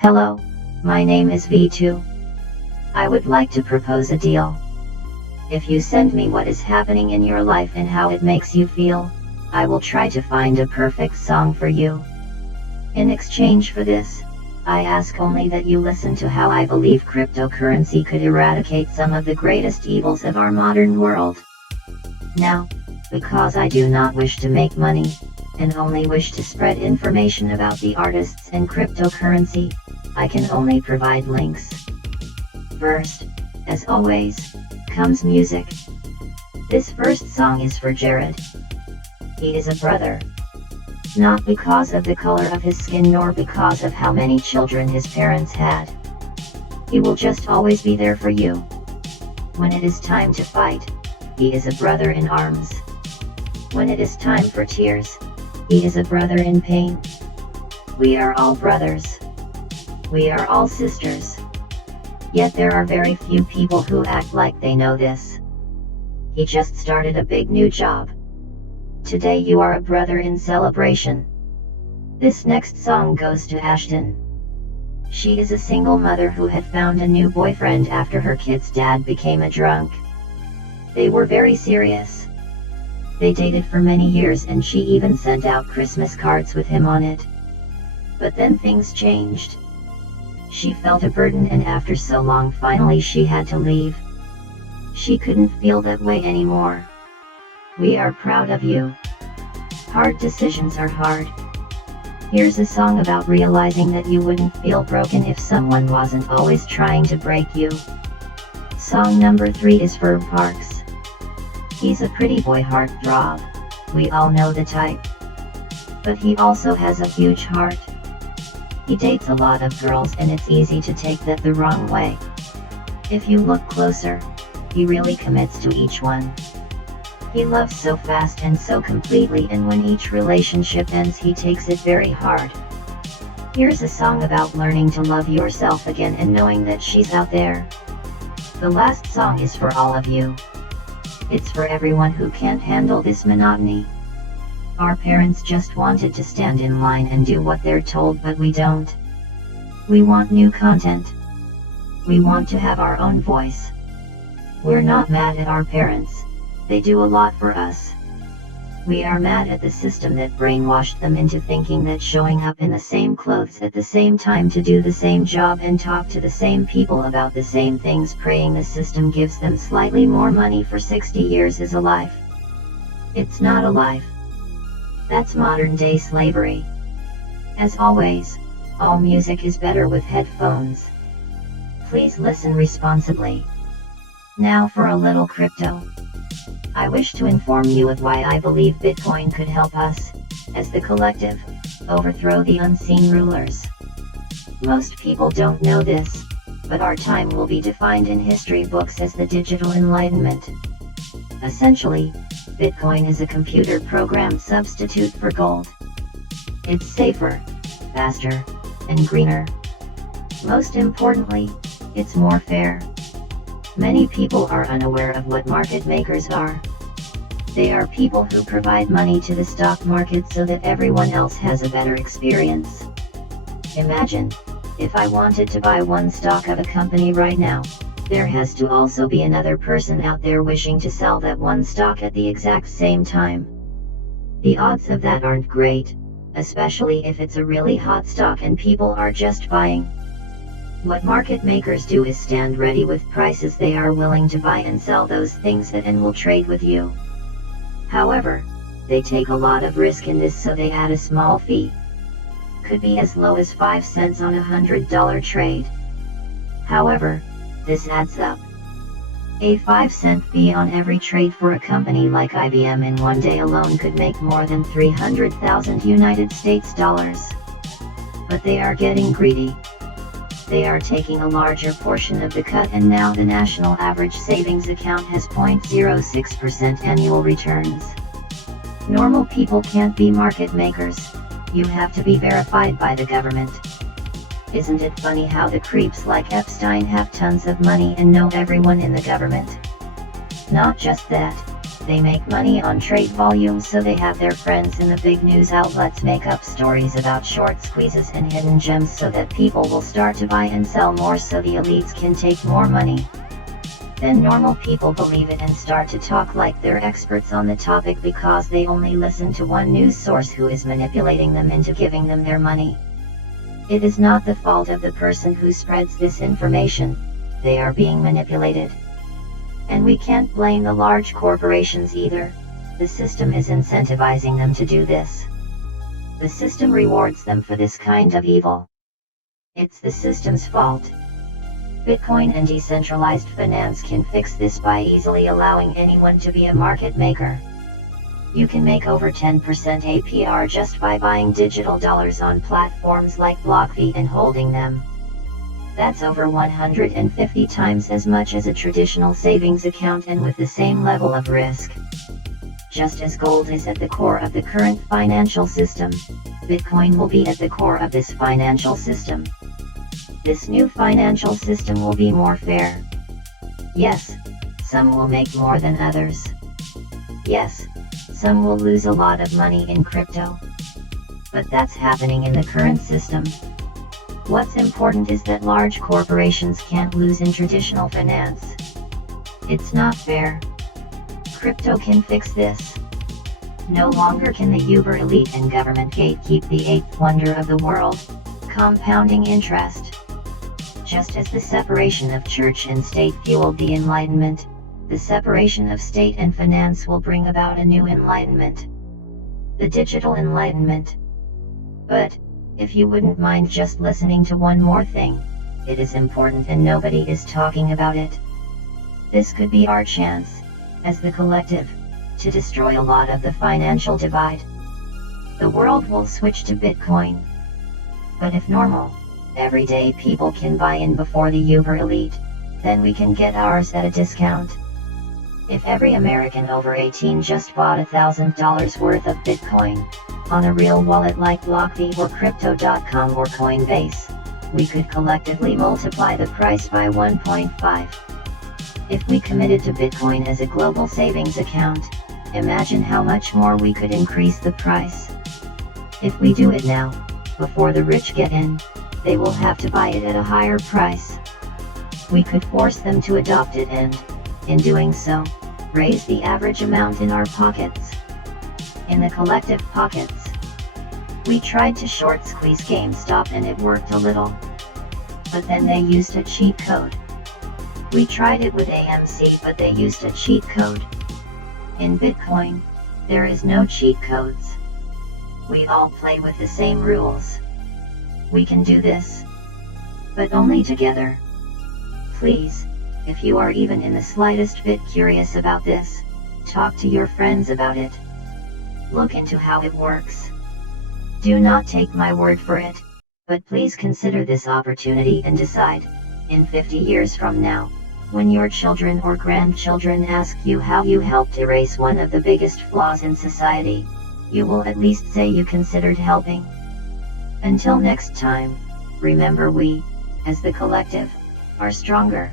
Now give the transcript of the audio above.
Hello, my name is V2. I would like to propose a deal. If you send me what is happening in your life and how it makes you feel, I will try to find a perfect song for you. In exchange for this, I ask only that you listen to how I believe cryptocurrency could eradicate some of the greatest evils of our modern world. Now, because I do not wish to make money, and only wish to spread information about the artists and cryptocurrency, I can only provide links. First, as always, comes music. This first song is for Jared. He is a brother. Not because of the color of his skin nor because of how many children his parents had. He will just always be there for you. When it is time to fight, he is a brother in arms. When it is time for tears, he is a brother in pain. We are all brothers. We are all sisters. Yet there are very few people who act like they know this. He just started a big new job. Today you are a brother in celebration. This next song goes to Ashton. She is a single mother who had found a new boyfriend after her kid's dad became a drunk. They were very serious. They dated for many years and she even sent out Christmas cards with him on it. But then things changed. She felt a burden and after so long finally she had to leave. She couldn't feel that way anymore. We are proud of you. Hard decisions are hard. Here's a song about realizing that you wouldn't feel broken if someone wasn't always trying to break you. Song number 3 is for Parks. He's a pretty boy heartthrob. We all know the type. But he also has a huge heart. He dates a lot of girls and it's easy to take that the wrong way. If you look closer, he really commits to each one. He loves so fast and so completely, and when each relationship ends he takes it very hard. Here's a song about learning to love yourself again and knowing that she's out there. The last song is for all of you. It's for everyone who can't handle this monotony. Our parents just wanted to stand in line and do what they're told, but we don't. We want new content. We want to have our own voice. We're not mad at our parents. They do a lot for us. We are mad at the system that brainwashed them into thinking that showing up in the same clothes at the same time to do the same job and talk to the same people about the same things, praying the system gives them slightly more money for 60 years is a life. It's not a life. That's modern day slavery. As always, all music is better with headphones. Please listen responsibly. Now for a little crypto. I wish to inform you of why I believe Bitcoin could help us, as the collective, overthrow the unseen rulers. Most people don't know this, but our time will be defined in history books as the digital enlightenment. Essentially, Bitcoin is a computer program substitute for gold. It's safer, faster, and greener. Most importantly, it's more fair. Many people are unaware of what market makers are. They are people who provide money to the stock market so that everyone else has a better experience. Imagine, if I wanted to buy one stock of a company right now, there has to also be another person out there wishing to sell that one stock at the exact same time. The odds of that aren't great, especially if it's a really hot stock and people are just buying. What market makers do is stand ready with prices they are willing to buy and sell those things at and will trade with you. However, they take a lot of risk in this, so they add a small fee. Could be as low as 5 cents on a $100 trade. However, this adds up. A 5-cent fee on every trade for a company like IBM in one day alone could make more than 300,000 United States dollars. But they are getting greedy. They are taking a larger portion of the cut, and now the national average savings account has 0.06% annual returns. Normal people can't be market makers. You have to be verified by the government. Isn't it funny how the creeps like Epstein have tons of money and know everyone in the government? Not just that, They make money on trade volumes, so they have their friends in the big news outlets make up stories about short squeezes and hidden gems so that people will start to buy and sell more so the elites can take more money. Then normal people believe it and start to talk like they're experts on the topic because they only listen to one news source who is manipulating them into giving them their money. It is not the fault of the person who spreads this information, they are being manipulated. And we can't blame the large corporations either, the system is incentivizing them to do this. The system rewards them for this kind of evil. It's the system's fault. Bitcoin and decentralized finance can fix this by easily allowing anyone to be a market maker. You can make over 10% APR just by buying digital dollars on platforms like BlockFi and holding them. That's over 150 times as much as a traditional savings account and with the same level of risk. Just as gold is at the core of the current financial system, Bitcoin will be at the core of this financial system. This new financial system will be more fair. Yes, some will make more than others. Yes, some will lose a lot of money in crypto. But that's happening in the current system. What's important is that large corporations can't lose in traditional finance. It's not fair. Crypto can fix this. No longer can the uber elite and government gatekeep the eighth wonder of the world, compounding interest. Just as the separation of church and state fueled the Enlightenment, the separation of state and finance will bring about a new enlightenment. The digital enlightenment. But, if you wouldn't mind just listening to one more thing, it is important and nobody is talking about it. This could be our chance, as the collective, to destroy a lot of the financial divide. The world will switch to Bitcoin. But if normal, everyday people can buy in before the uber elite, then we can get ours at a discount. If every American over 18 just bought $1,000 worth of Bitcoin, on a real wallet like BlockFi or Crypto.com or Coinbase, we could collectively multiply the price by 1.5. If we committed to Bitcoin as a global savings account, imagine how much more we could increase the price. If we do it now, before the rich get in, they will have to buy it at a higher price. We could force them to adopt it and, in doing so, raise the average amount in our pockets. In the collective pockets. We tried to short squeeze GameStop and it worked a little. But then they used a cheat code. We tried it with AMC but they used a cheat code. In Bitcoin, there is no cheat codes. We all play with the same rules. We can do this. But only together. Please, if you are even in the slightest bit curious about this, talk to your friends about it. Look into how it works. Do not take my word for it, but please consider this opportunity and decide, in 50 years from now, when your children or grandchildren ask you how you helped erase one of the biggest flaws in society, you will at least say you considered helping. Until next time, remember we, as the collective, are stronger.